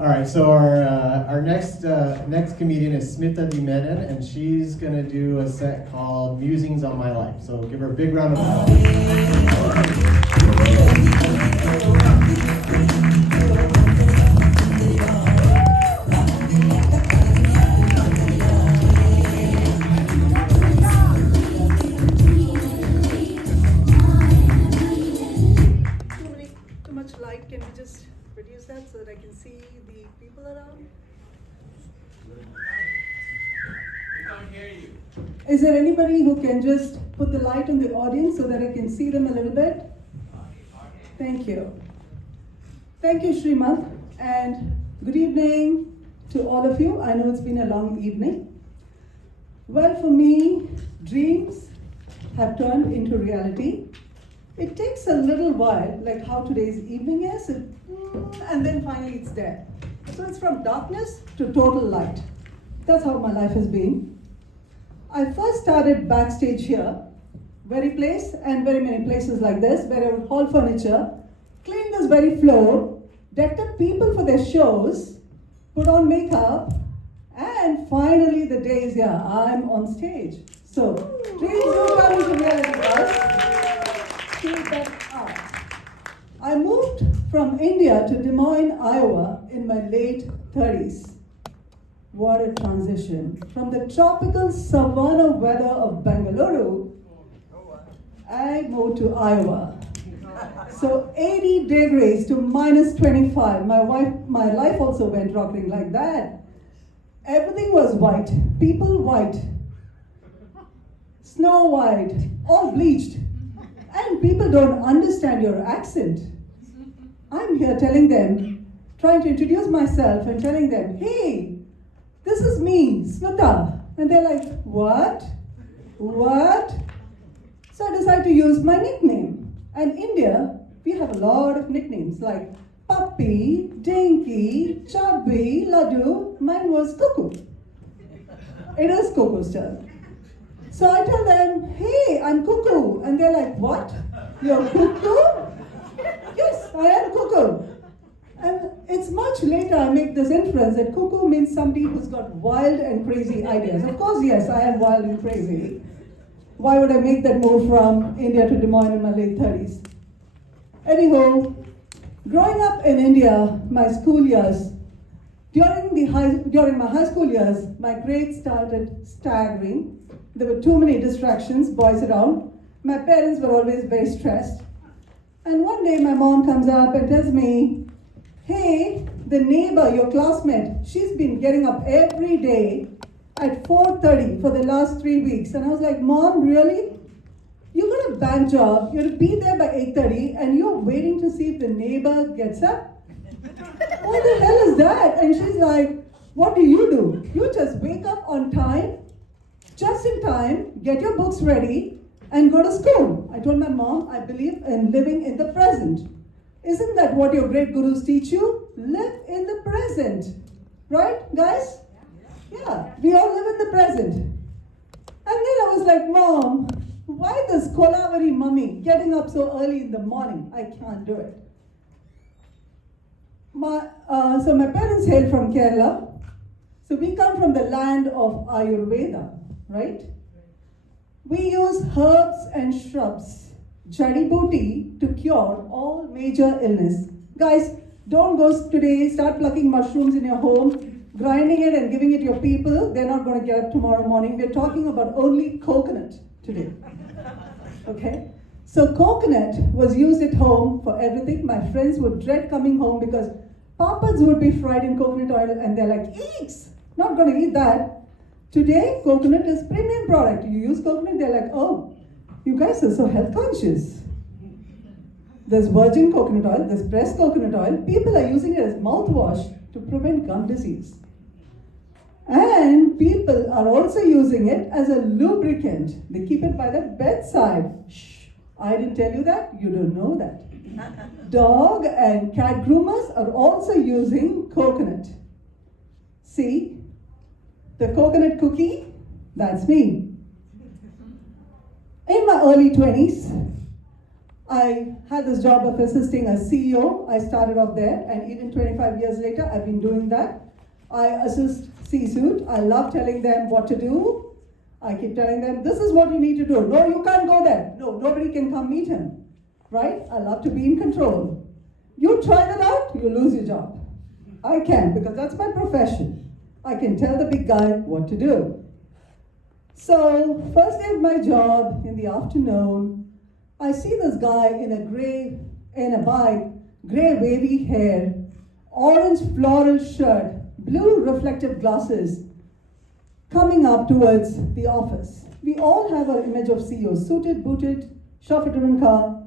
All right, so our next comedian is Smitha Menon, and she's gonna do a set called "Musings on My Life." So give her a big round of applause. Too much light. Can we just reduce that so that I can see the people around? We can't hear you. Is there anybody who can just put the light on the audience so that I can see them a little bit? Thank you. Thank you, Srimath, and good evening to all of you. I know it's been a long evening. Well, for me, dreams have turned into reality. It takes a little while, like how today's evening is, and then finally it's there. So it's from darkness to total light. That's how my life has been. I first started backstage here, very place and very many places like this, where I would haul furniture, clean this very floor, decked up people for their shows, put on makeup, and finally the day is here. I'm on stage. So dreams do come into reality, guys. Keep that up. I moved from India to Des Moines, Iowa in my late 30s. What a transition. From the tropical savanna weather of Bengaluru, I moved to Iowa. So 80 degrees to minus 25. My life also went rocketing like that. Everything was white, people white, snow white, all bleached. And people don't understand your accent. I'm here telling them, trying to introduce myself and telling them, hey, this is me, Smitha. And they're like, what? What? So I decided to use my nickname. And India, we have a lot of nicknames like Puppy, Dinky, Chubby, Laddu. Mine was Cuckoo. It is Cuckoo's turn. So I tell them, hey, I'm Cuckoo. And they're like, what? You're Cuckoo? Yes, I am Cuckoo. And it's much later I make this inference that Cuckoo means somebody who's got wild and crazy ideas. Of course, yes, I am wild and crazy. Why would I make that move from India to Des Moines in my late 30s? Anyhow, growing up in India, my school years, during my high school years, my grades started staggering. There were too many distractions, boys around. My parents were always very stressed. And one day my mom comes up and tells me, hey, the neighbor, your classmate, she's been getting up every day at 4:30 for the last 3 weeks. And I was like, Mom, really? You got a bank job, you'll be there by 8:30 and you're waiting to see if the neighbor gets up? What the hell is that? And she's like, what do? You just wake up on time, just in time, get your books ready, and go to school. I told my mom, I believe in living in the present. Isn't that what your great gurus teach you? Live in the present. Right, guys? Yeah, we all live in the present. And then I was like, Mom, why this Kolavari mummy getting up so early in the morning? I can't do it. So my parents hail from Kerala. So we come from the land of Ayurveda, right? We use herbs and shrubs, jadi booty, to cure all major illness. Guys, don't go today, start plucking mushrooms in your home, grinding it and giving it to your people. They're not going to get up tomorrow morning. We're talking about only coconut today. Okay? So coconut was used at home for everything. My friends would dread coming home because papads would be fried in coconut oil and they're like, eeks, not going to eat that. Today, coconut is premium product. You use coconut, they're like, oh, you guys are so health conscious. There's virgin coconut oil, there's pressed coconut oil. People are using it as mouthwash to prevent gum disease. And people are also using it as a lubricant. They keep it by the bedside. Shh, I didn't tell you that, you don't know that. Dog and cat groomers are also using coconut. See? The coconut cookie, that's me. In my early 20s, I had this job of assisting a CEO. I started off there, and even 25 years later, I've been doing that. I assist C-suite. I love telling them what to do. I keep telling them, this is what you need to do. No, you can't go there. No, nobody can come meet him. Right? I love to be in control. You try that out, you lose your job. I can, because that's my profession. I can tell the big guy what to do. So, first day of my job, in the afternoon, I see this guy in a bike, gray wavy hair, orange floral shirt, blue reflective glasses, coming up towards the office. We all have our image of CEOs, suited, booted, chauffeur-driven car.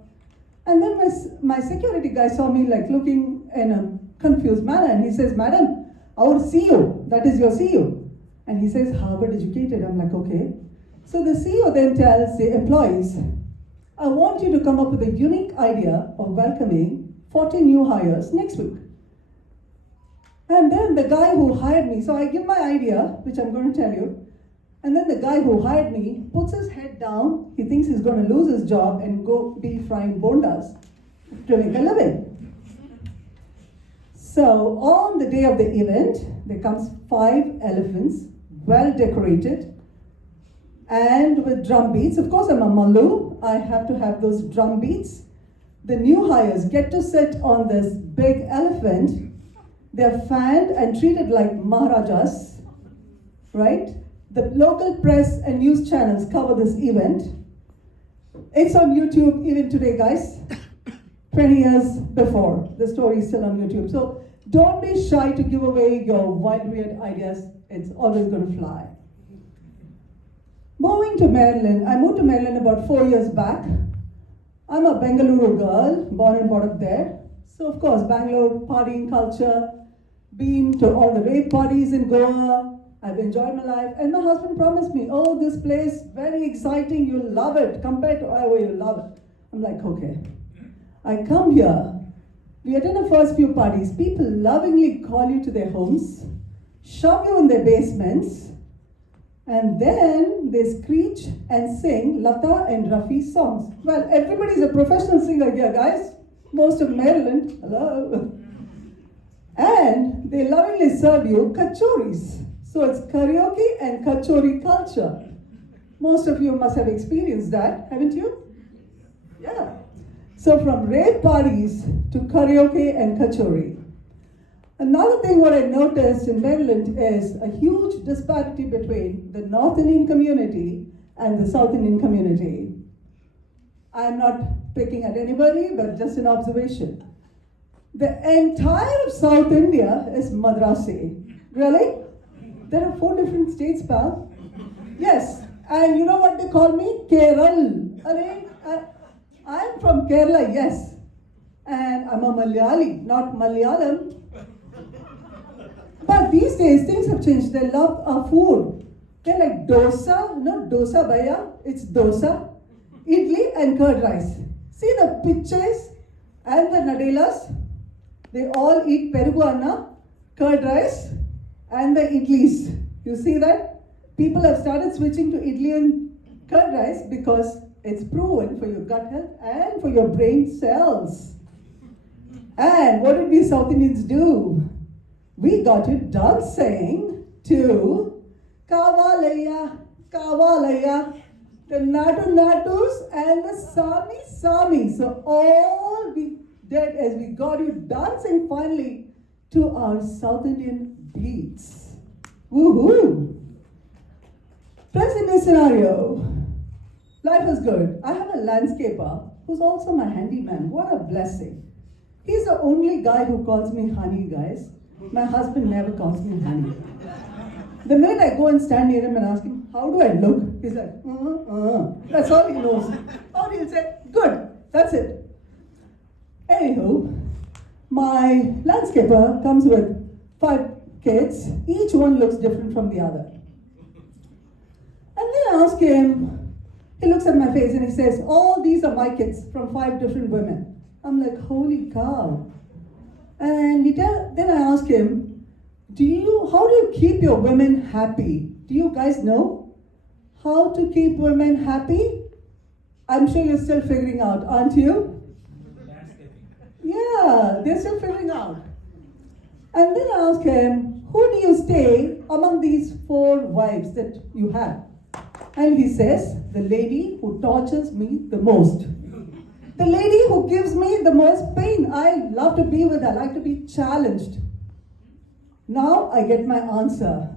And then my security guy saw me like looking in a confused manner, and he says, "Madam, our CEO, that is your CEO." And he says, "Harvard educated." I'm like, okay. So the CEO then tells the employees, "I want you to come up with a unique idea of welcoming 40 new hires next week." And then the guy who hired me, so I give my idea, which I'm going to tell you, and then the guy who hired me puts his head down. He thinks he's going to lose his job and go be frying bondas to make a living. So on the day of the event, there comes 5 elephants, well decorated, and with drum beats. Of course, I'm a Malu. I have to have those drum beats. The new hires get to sit on this big elephant. They're fanned and treated like Maharajas, right? The local press and news channels cover this event. It's on YouTube even today, guys. 20 years before. The story is still on YouTube. So don't be shy to give away your wild, weird ideas. It's always going to fly. Moving to Maryland. I moved to Maryland about 4 years back. I'm a Bengaluru girl, born and brought up there. So of course, Bangalore partying culture, been to all the rave parties in Goa. I've enjoyed my life, and my husband promised me, "Oh, this place, very exciting, you'll love it. Compared to Iowa, you'll love it." I'm like, okay. I come here, we attend the first few parties, people lovingly call you to their homes, shove you in their basements, and then they screech and sing Lata and Rafi songs. Well, everybody's a professional singer here, guys. Most of Maryland, hello. And they lovingly serve you kachoris. So it's karaoke and kachori culture. Most of you must have experienced that, haven't you? Yeah. So from rave parties to karaoke and kachori. Another thing what I noticed in Maryland is a huge disparity between the North Indian community and the South Indian community. I'm not picking at anybody, but just an observation. The entire of South India is Madrasi. Really? There are 4 different states, pal. Yes, and you know what they call me? Keral. I'm from Kerala, yes. And I'm a Malayali, not Malayalam. But these days, things have changed. They love our food. They're like dosa, not dosa bhaiya, it's dosa. Idli and curd rice. See the pictures and the nadelas? They all eat perugu anna, curd rice, and the idlis. You see that? People have started switching to idli and curd rice because it's proven for your gut health and for your brain cells. And what did we South Indians do? We got you dancing to Kavalaya, Kavalaya, the Natu Natus and the Sami Sami. So all we did is we got you dancing finally to our South Indian beats. Woohoo! Present day scenario. Life is good. I have a landscaper who's also my handyman. What a blessing. He's the only guy who calls me honey, guys. My husband never calls me honey. The minute I go and stand near him and ask him, "How do I look?" He's like, That's all he knows. Or he'll say, "Good, that's it." Anywho, my landscaper comes with 5 kids. Each one looks different from the other. And then I ask him, he looks at my face and he says, "All these are my kids from 5 different women." I'm like, holy cow. And then I ask him, how do you keep your women happy? Do you guys know how to keep women happy? I'm sure you're still figuring out, aren't you? Yeah, they're still figuring out. And then I ask him, who do you stay among these 4 wives that you have? And he says, the lady who tortures me the most. The lady who gives me the most pain. I love to be with her, I like to be challenged. Now I get my answer.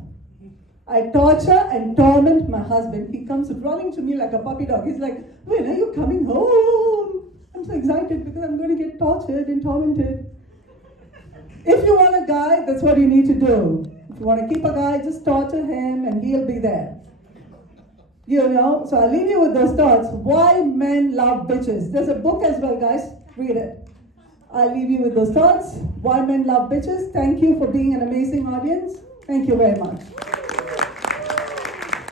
I torture and torment my husband. He comes running to me like a puppy dog. He's like, when are you coming home? I'm so excited because I'm going to get tortured and tormented. If you want a guy, that's what you need to do. If you want to keep a guy, just torture him and he'll be there. You know, so I'll leave you with those thoughts. Why men love bitches. There's a book as well, guys. Read it. I'll leave you with those thoughts. Why men love bitches. Thank you for being an amazing audience. Thank you very much.